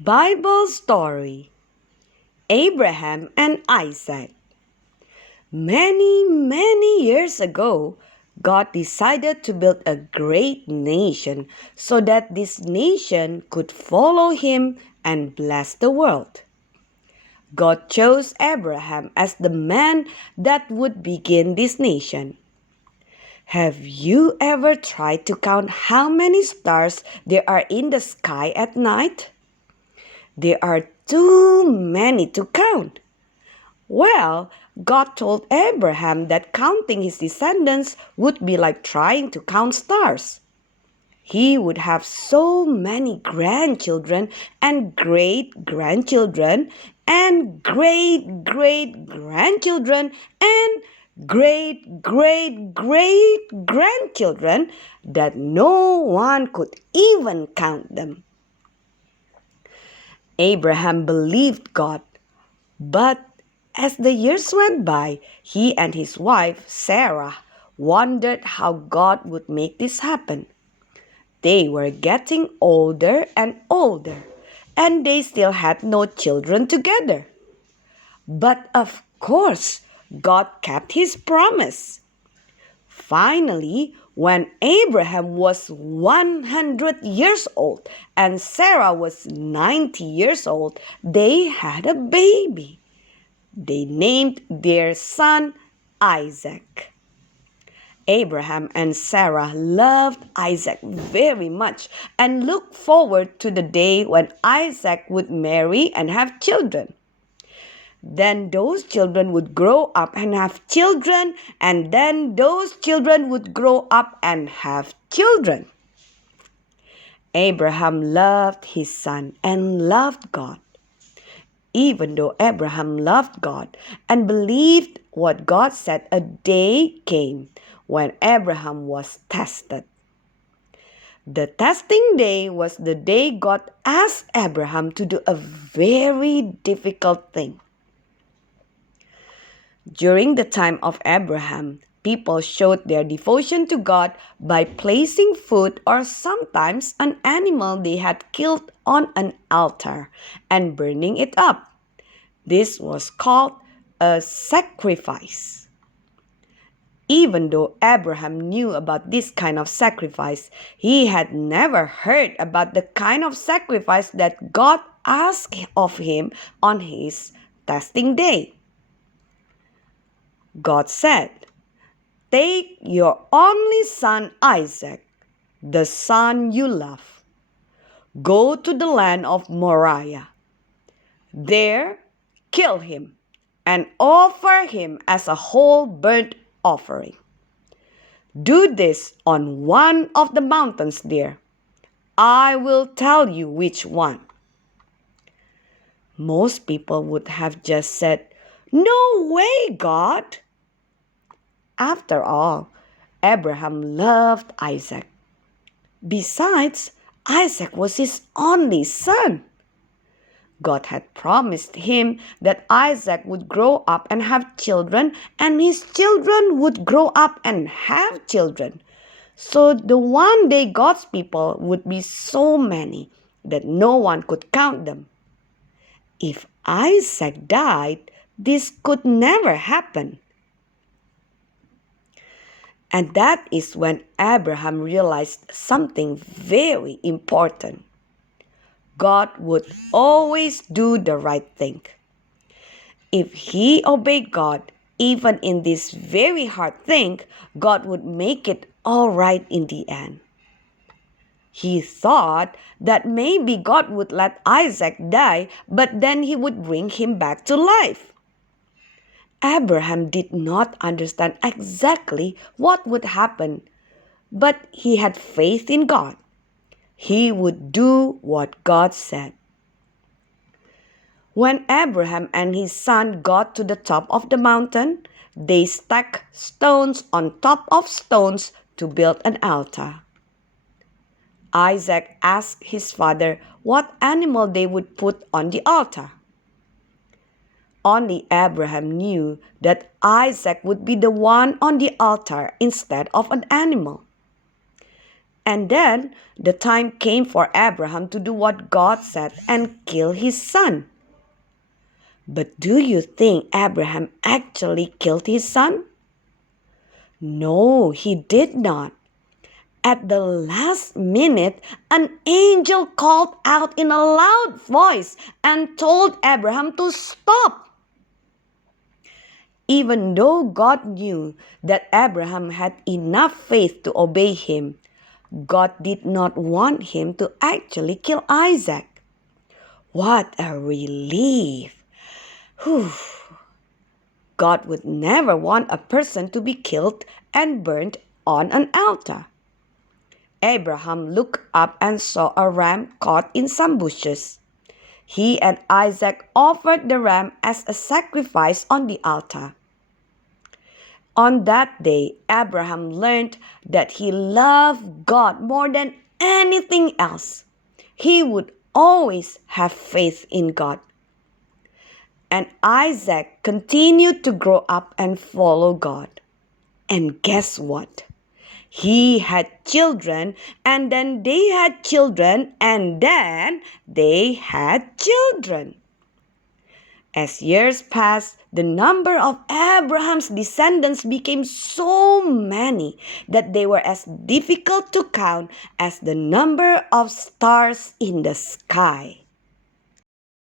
Bible story Abraham and Isaac. Many years ago, God decided to build a great nation so that this nation could follow Him and bless the world. God chose Abraham as the man that would begin this nation. Have you ever tried to count how many stars there are in the sky at night? There are too many to count. Well, God told Abraham that counting his descendants would be like trying to count stars. He would have so many grandchildren and great grandchildren and great grandchildren and great grandchildren that no one could even count them. Abraham believed God, but as the years went by, he and his wife, Sarah, wondered how God would make this happen. They were getting older and older, and they still had no children together. But of course, God kept his promise. Finally, when Abraham was 100 years old and Sarah was 90 years old, they had a baby. They named their son Isaac. Abraham and Sarah loved Isaac very much and looked forward to the day when Isaac would marry and have children. Then those children would grow up and have children, and then those children would grow up and have children. Abraham loved his son and loved God. Even though Abraham loved God and believed what God said, a day came when Abraham was tested. The testing day was the day God asked Abraham to do a very difficult thing. During the time of Abraham, people showed their devotion to God by placing food or sometimes an animal they had killed on an altar and burning it up. This was called a sacrifice. Even though Abraham knew about this kind of sacrifice, he had never heard about the kind of sacrifice that God asked of him on his testing day. God said, "Take your only son Isaac, the son you love. Go to the land of Moriah. There, kill him and offer him as a whole burnt offering. Do this on one of the mountains there. I will tell you which one." Most people would have just said, "No way, God." After all, Abraham loved Isaac. Besides, Isaac was his only son. God had promised him that Isaac would grow up and have children, and his children would grow up and have children. So the one day God's people would be so many that no one could count them. If Isaac died, this could never happen. And that is when Abraham realized something very important. God would always do the right thing. If he obeyed God, even in this very hard thing, God would make it all right in the end. He thought that maybe God would let Isaac die, but then he would bring him back to life. Abraham did not understand exactly what would happen, but he had faith in God. He would do what God said. When Abraham and his son got to the top of the mountain, they stacked stones on top of stones to build an altar. Isaac asked his father what animal they would put on the altar. Only Abraham knew that Isaac would be the one on the altar instead of an animal. And then the time came for Abraham to do what God said and kill his son. But do you think Abraham actually killed his son? No, he did not. At the last minute, an angel called out in a loud voice and told Abraham to stop. Even though God knew that Abraham had enough faith to obey him, God did not want him to actually kill Isaac. What a relief! Whew. God would never want a person to be killed and burned on an altar. Abraham looked up and saw a ram caught in some bushes. He and Isaac offered the ram as a sacrifice on the altar. On that day, Abraham learned that he loved God more than anything else. He would always have faith in God. And Isaac continued to grow up and follow God. And guess what? He had children, and then they had children, and then they had children. As years passed, the number of Abraham's descendants became so many that they were as difficult to count as the number of stars in the sky.